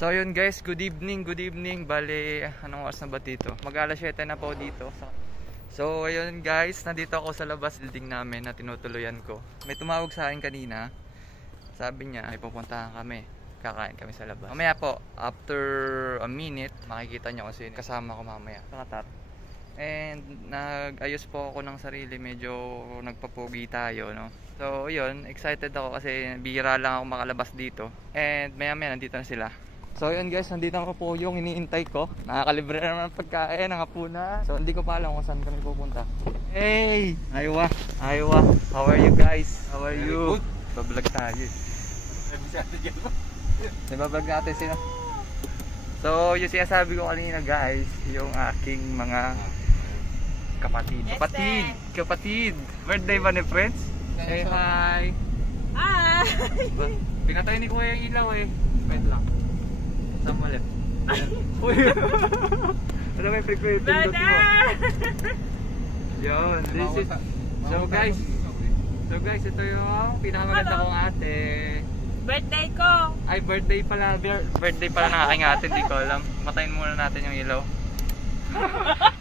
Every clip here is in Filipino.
So yun guys, good evening, good evening. Bale, anong oras na ba dito? Mag-alas 7 na po dito. So ayun guys, nandito ako sa labas building namin na tinutuluyan ko. May tumawag sa akin kanina. Sabi niya, ay pupuntahan kami. Kakain kami sa labas. Mamaya po, after a minute, makikita niyo kasi kasama ko mamaya. Nakatar. And nag-ayos po ako ng sarili, medyo nagpapugi tayo, no? So yun, excited ako kasi bihira lang ako makalabas dito. And maya maya nandito na sila. So yun guys, nandito ako po yung iniintay ko. Nakakalibre na naman ang pagkain, nakapuna. So hindi ko pa alam kung saan kami pupunta. Hey! Aywa! Aywa! How are you guys? How are you? Bablog tayo. Nabablog natin sila. So yung sinasabi ko kanina guys, yung aking mga kapatid. Kapatid! Birthday ba ni Friends? Say hi! Hi! Pinatay ni Kuya yung ilaw eh. Wait lang. Saan mo left? Uy! Ano may frequent pindot mo? Yun, this is... So guys, ito yung pinakamaganda kong ate. Birthday ko! Ay, birthday pala ng aking ate, hindi ko alam. Matayin muna natin yung ilaw.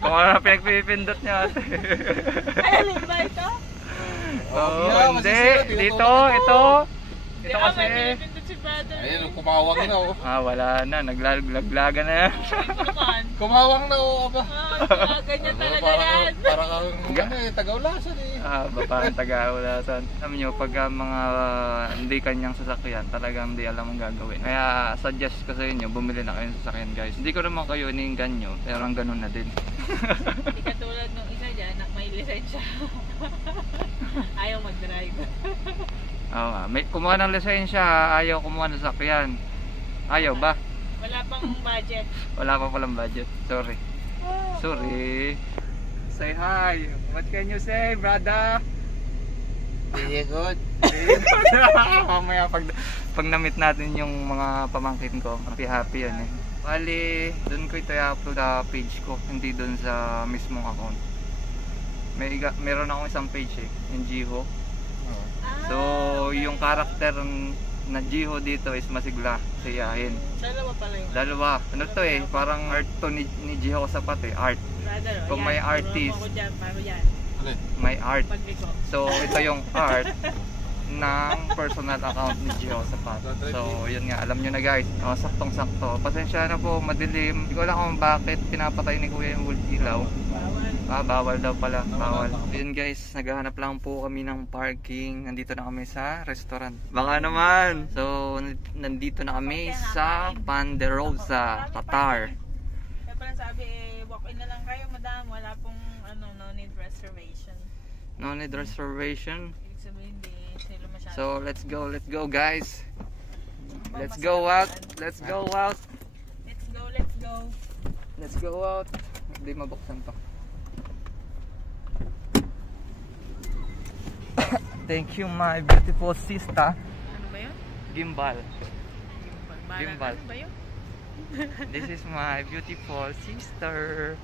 Kung ano na pinagpipindot niya ate. Alin ba ito? Oo, hindi. Dito, ito. Ito kasi. Ayun, kumawang na oh. Wala na, naglaglaga na yan. Kumawang na oh, aba. Ganyan talaga yan. Parang tagaulasan eh. Parang tagaulasan. Alam nyo, pag mga hindi kanyang sasakyan, talagang hindi alam ang gagawin. Kaya suggest ko sa inyo, bumili na kayo ng sasakyan guys. Hindi ko naman kayo iniinggan nyo, pero ang ganun na din. Hindi katulad nung isa dyan, may lisensya. Ayaw mag-drive. Oo nga, may kumuha ng lisensya, ayaw kumuha ng sasakyan. Ayaw ba? Wala pang budget. Wala pa palang budget. Sorry. Sorry. Say hi. What can you say, brother? Very good. Mamaya pag na-meet natin yung mga pamangkin ko, happy yan eh. Bali, doon ko ito i-upload sa page ko, hindi doon sa mismong account. Meron akong isang page eh, yung Jiho. So, yung karakter na Jiho dito is masigla, siyahin. Dalawa pala yung... Dalawa. Ano to eh, parang art to ni Jiho Sapat eh, art. Brother, kung may artist, yan. may art. Pagliko. So, ito yung art ng personal account ni Jiho Sapat. So, yun nga, alam nyo na guys. Saktong-sakto. Pasensya na po, madilim. Hindi ko alam kung bakit pinapatay ni Kuya yung ilaw. Bawal daw pala, bawal. Yun guys, naghahanap lang po kami ng parking. Nandito na kami sa restaurant. Baka naman! So, nandito na kami sa Panderosa, Qatar. Kaya pala sabi, walk-in na lang kayo, madam. Wala pong, no need reservation. No need reservation? Ibig sabihin, hindi sila masyado. So, let's go guys. Let's go out. Let's go out. Let's go out. Hindi mabuksan to. Thank you my beautiful sister. Ano ba yun? Gimbal. Gimbal. Ano ba yun? This is my beautiful sister.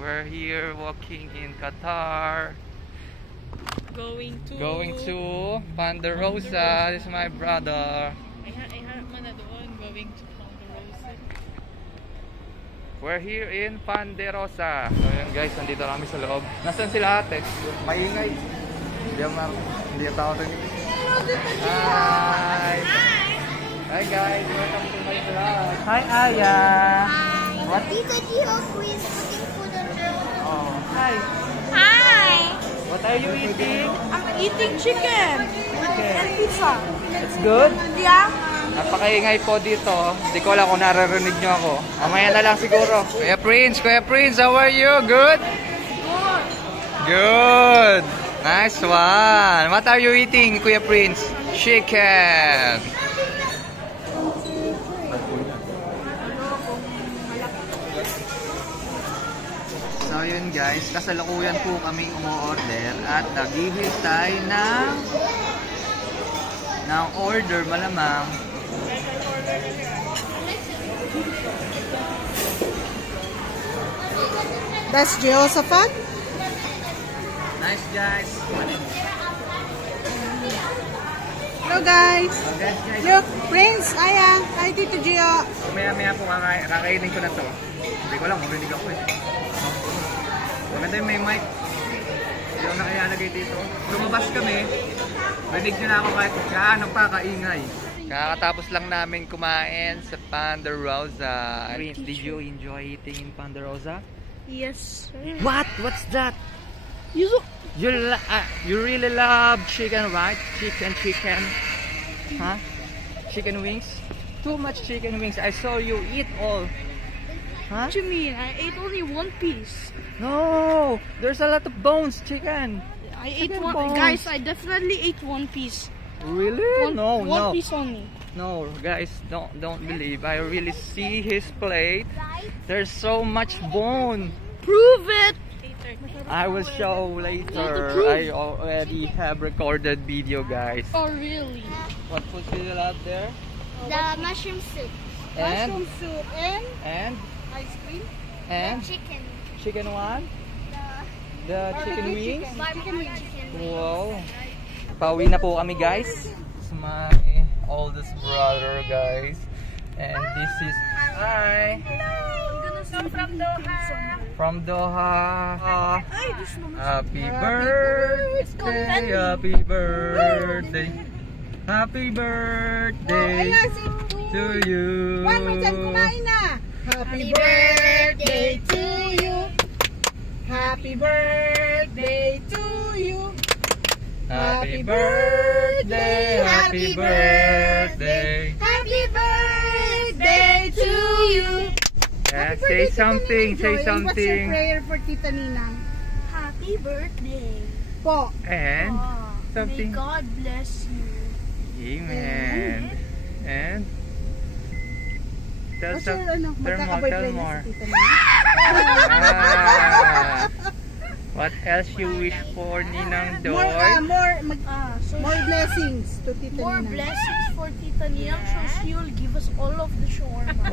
We're here walking in Qatar. Going to Panderosa. This is my brother. Ay harap mo na doon. Going to Panderosa. We're here in Panderosa. So yun guys, nandito kami sa loob. Nasaan sila ate? Maingay. Hindi ako rin. Hi! Hi guys, welcome to my vlog. Hi Aya! Hi! What? Tita Jiho who is cooking food on her own. Oh, hi! Hi! What are you eating? I'm eating chicken and pizza. It's good? Yeah? Napakaingay po dito. Hindi ko alam kung naririnig nyo ako. Mamaya na lang siguro. Kuya Prince, how are you? Good? Good! Nice one! What are you eating, Kuya Prince? Chicken! So yun guys, kasalukuyan po kaming umu-order at naghihintay ng order malamang. That's Jehoshaphat? Nice guys! Hello guys! Look, Prince, Aya, hi Tito Gio. Maya po kakainin ko na to. Hindi ko lang, marinig ako eh. Maganda yung may mic. Hindi ako nakaialagay dito. Lumabas kami. Marinig nyo na ako kahit gaano pa kaingay. Kakatapos lang namin kumain sa Ponderosa. Prince, did you enjoy eating in Ponderosa? Yes, sir. What? What's that? You You really love chicken, right? Chicken. Huh? Chicken wings? Too much chicken wings. I saw you eat all. Huh? What do you mean? I ate only one piece. No! There's a lot of bones, chicken. I ate Chicken one. bones. Guys, I definitely ate one piece. Really? No. One piece only. No, guys, don't believe. I really see his plate. There's so much bone. Prove it. I will show later. I already have recorded video, guys. Oh, really? What food do you have there? The mushroom soup. And Mushroom soup and ice cream. and Chicken. chicken one? The chicken wings? Barbecue chicken. Wow. Pauwi na po kami, guys. It's my oldest brother, guys. And this is hi. From Doha. Happy birthday. Happy birthday. Happy birthday to you. One more time, kumain na. Happy birthday to you. Happy birthday to you. Happy birthday. Happy birthday. Happy birthday to you. Yeah, say something. Say What's your something. prayer for Tita Ninang? Happy birthday. Po. And May something. God bless you. Amen. And tell What's your some. Tell more. magkakaboy Tell play na more. si Tita Ninang? Ah, what else you wish for, Ninang Doy? More blessings to Tita More Ninang. blessings for Tita Niang so she'll give us all of the shawarma.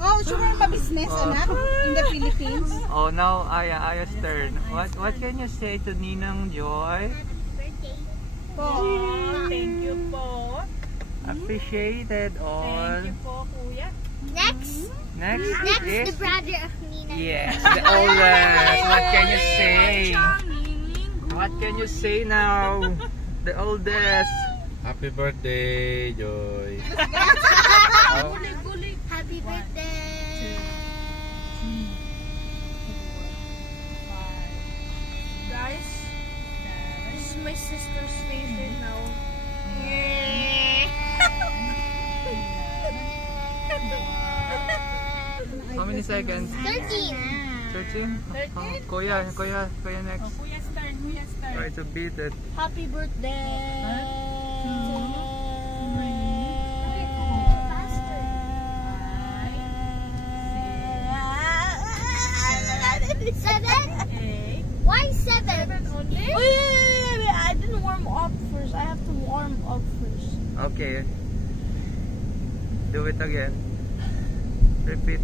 Oh, sure pa business, anak, in the Philippines. Oh, now Aya's turn. What can you say to Ninang Joy? Po. Thank you po. Appreciated all. Thank you po, kuya. Next, Next is the brother of Nina. yes, the oldest. What can you say? What can you say now? The oldest. Happy birthday, Joy. Happy birthday. Guys, this is my sister's favorite now. How many seconds? 13. 13? Oh, Kuya next. Kuya's turn. Try to beat it. Happy birthday. Seven? Why seven? Wait. I didn't warm up first. I have to warm up first. Okay. Do it again. Repeat.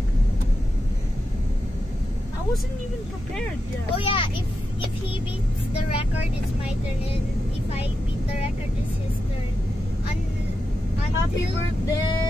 I wasn't even prepared yet. Oh yeah, if he beats the record, it's my turn, and if I beat the record, it's his turn. Happy birthday.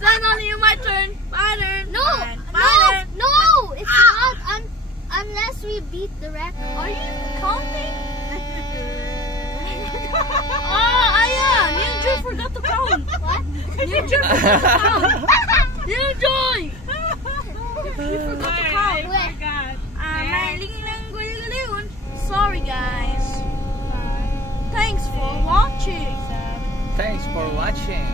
Then only my turn. My turn. No, it's not unless we beat the record. Are you counting? Yeah. Ninja forgot to count. What? Ninja forgot to count. Ninja! You forgot to count. Maling ng guli-guliun. Sorry guys. Thanks for watching. Thanks for watching.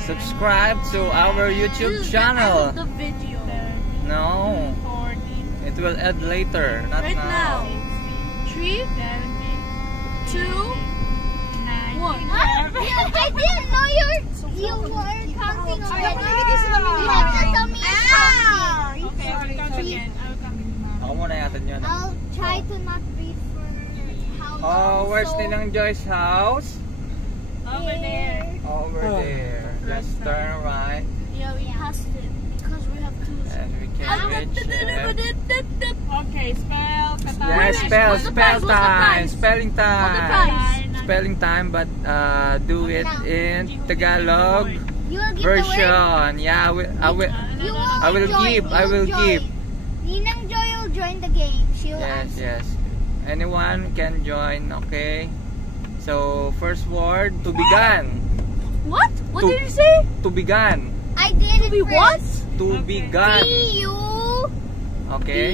Subscribe to our YouTube channel. The video. No, it will add later, not Right now. now. 3, 2, 1. I didn't know you were counting already. You have to tell me you're counting. Okay, we'll count again. I'll count again. Ako muna yata yun. I'll try to not breathe for how long. Oh, where's so Ninang Joy's house? Over there. Over there. Just turn right. Yeah, we passed it because we have to. And we can reach it. Okay, spell. Yeah, spell time. Spelling time. prize? Spelling time, but do it in Tagalog You will give the word. version. Yeah, You will I will join. give. You I will join. give. Ninang Joy will join the game. She will Yes, answer. yes. Anyone can join, okay? So, first word, to began. What? What To- did you say? To began. I did it first. what? To began. Okay.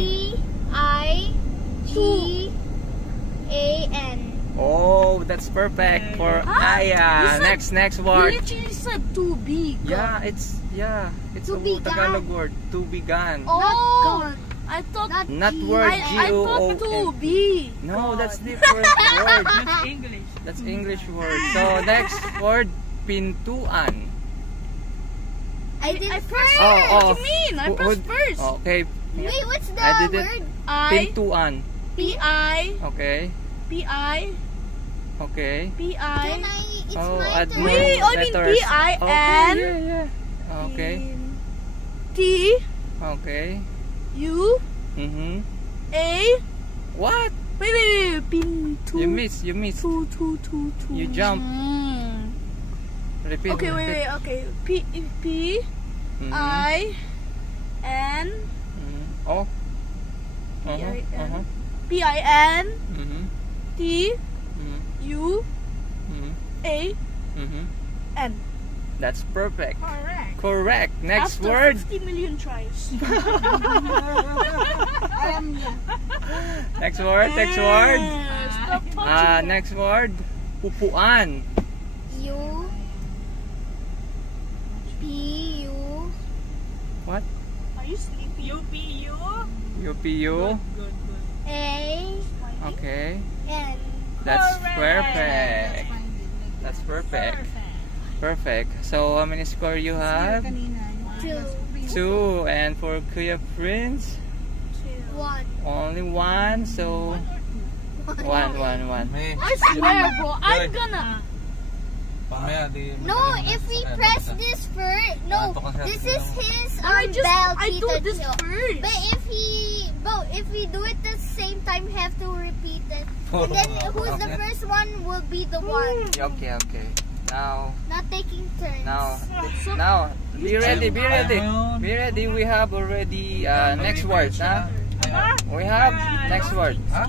T-I-G-A-N. Oh, that's perfect for Aya. Next You word. literally said to be. Yeah, it's To a began. Tagalog word. To began. Oh, I thought Not G. word I thought to G-O-O-N. be. No, that's different word. That's English. That's English word. So next word, pintuan. I did it first. Oh. What do you mean? I Who- pressed first. Okay. Wait, what's the I did it. word? Pintuan. P-I, Okay. P-I, Okay. P-I. Can I? It's Oh, my add turn. more Wait, I mean letters. P-I-N. Okay, yeah. Okay. T, Okay. U, Mhm. A. What? Wait. Pin, two. You miss. Two. You jump. Repeat. Okay, repeat. wait. Okay. P, Mhm. I, N, Mhm. Oh. P-I-N. P-I-N, Mhm. T, Mhm. U, Mhm. A, Mhm. N. That's perfect. Correct. Correct. Next After word. 50 million tries. Alam niya. Next word. Next word. Stop touching Next word. Upuan. U P U What? Are you sleepy? UPU. UPU. Good. A Okay. N. That's Correct. perfect. That's perfect. Perfect. So how many score you have? Kanina. Two. 2. And for Kuya Prince, One. only 1. So 1. May, I swear, bro. I'm gonna. pamaya, di No, if we press this first, no, this is his I bell, do Tita this Chio. first. But if we do it the same time, have to repeat it. And then who's the first one will be the one. Okay. Now, Not taking turns. now, be ready. We have already next word, huh? We have next word. Huh?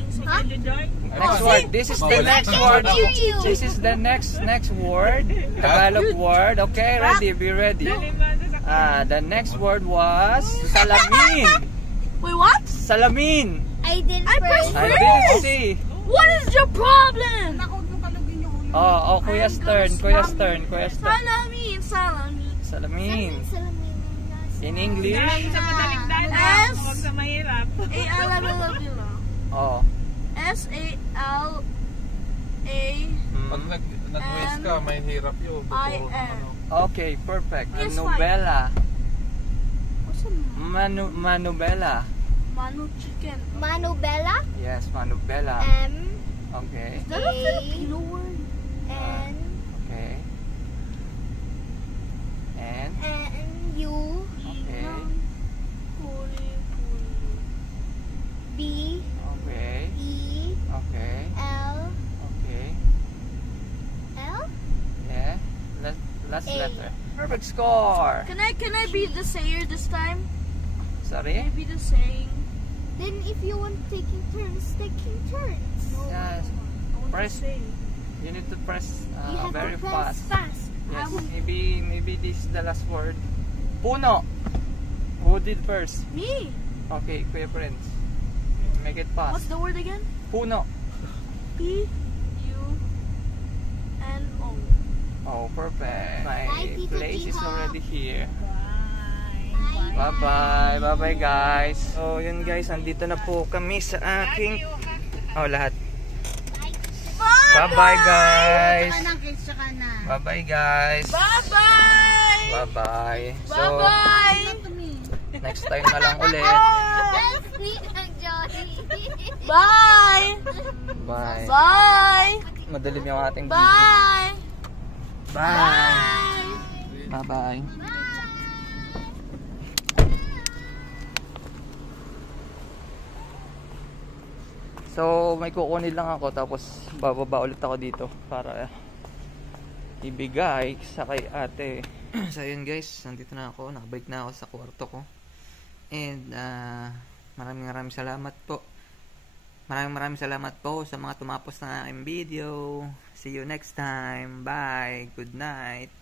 Next word. This is the next word. You. This is the next word. Tagalog word. Okay, ready. Be ready. The next word was salamin. Wait, what? Salamin. I did I pressed first. I didn't see. What is your problem? Ako yung palugin yung ulo. Oh, Kuya's turn. Salamin. Salamin. Salamin. In English. Sa madaling dana. S. Huwag sa mahirap. A-L-A-L-A. Oh. S-A-L-A. Pag nag-waste ka, may hirap yun. I-N. Okay, perfect. Yes, Manubela. What's a Manubela. Manu chicken? Manubela. Yes, Manubela. M. Okay. Is that a Filipino word? N. Okay. And U. okay. B. Okay. E. Okay. L. Okay. L. Yeah. Last A. letter. Perfect score. Can I be the sayer this time? Can I Sorry. be the saying? Then if you want taking turns. Yes. I want Press. to say. You need to press You have very to press fast. fast. Yes. Maybe this is the last word. Puno. Who did first? Me. Okay, Kuya Prince. Make it fast. What's the word again? Puno. P-U-N-O. Oh, perfect. Bye, My Tita place is Jiha. already here. Bye-bye. Bye-bye, guys. So, yun guys. Andito na po kami sa aking... Oh, lahat. Bye-bye, guys. Tsaka na. Bye-bye, guys. Bye-bye. Bye-bye. So, Bye-bye. To me. Next time na lang ulit. Sneak ng Johnny. Bye! Bye. Bye! Madilim yung ating video. Bye! Bye. Bye-bye. So, may kukunin lang ako tapos bababa ulit ako dito para ibigay sa kay ate. So, yun guys, nandito na ako. Nakabalik na ako sa kwarto ko. And, maraming salamat po. Maraming salamat po sa mga tumapos ng aking video. See you next time. Bye. Good night.